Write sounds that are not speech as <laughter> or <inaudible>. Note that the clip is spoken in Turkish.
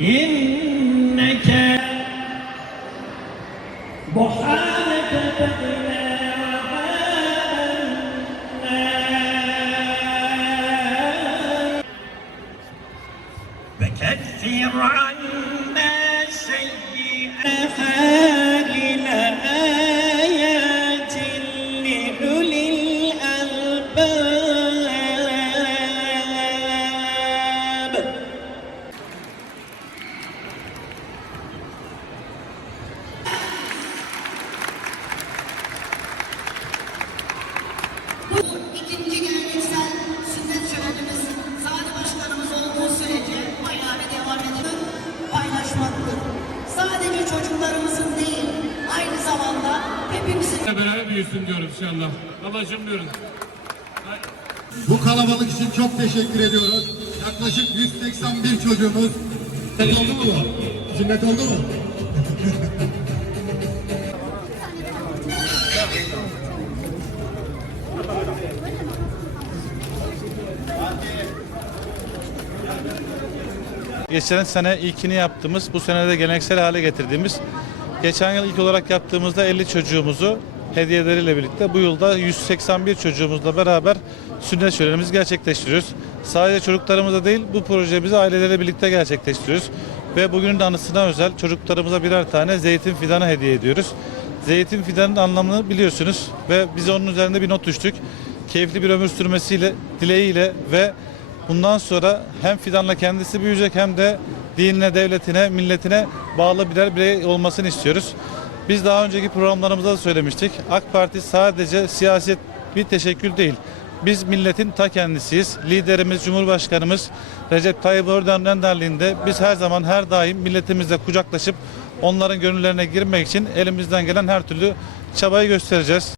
إنك بحانك تقلى فكثر عنا سيئها ikinci geleneksel sünnet törenimiz Sadi Başkanımız olduğu sürece bayağı bir devam ediyor, paylaşmaktır. Sadece çocuklarımızın değil, aynı zamanda hepimizin Hep beraber büyüsün diyorum inşallah. Babacım diyoruz. Bu kalabalık için çok teşekkür ediyoruz. Yaklaşık 181 çocuğumuz. Sünnet oldu mu bu? Sünnet oldu mu? <laughs> Geçen sene ilkini yaptığımız, bu sene de geleneksel hale getirdiğimiz, geçen yıl ilk olarak yaptığımızda 50 çocuğumuzu hediyeleriyle birlikte bu yılda 181 çocuğumuzla beraber sünnet şölenimizi gerçekleştiriyoruz. Sadece çocuklarımıza değil bu projemizi ailelerle birlikte gerçekleştiriyoruz. Ve bugünün de anısına özel çocuklarımıza birer tane zeytin fidanı hediye ediyoruz. Zeytin fidanının anlamını biliyorsunuz ve biz onun üzerinde bir not düştük. Keyifli bir ömür sürmesiyle, dileğiyle ve Bundan sonra hem fidanla kendisi büyüyecek hem de dinine, devletine, milletine bağlı birer birey olmasını istiyoruz. Biz daha önceki programlarımızda da söylemiştik. AK Parti sadece siyaset bir teşekkül değil. Biz milletin ta kendisiyiz. Liderimiz, Cumhurbaşkanımız Recep Tayyip Erdoğan önderliğinde biz her zaman her daim milletimizle kucaklaşıp onların gönüllerine girmek için elimizden gelen her türlü çabayı göstereceğiz.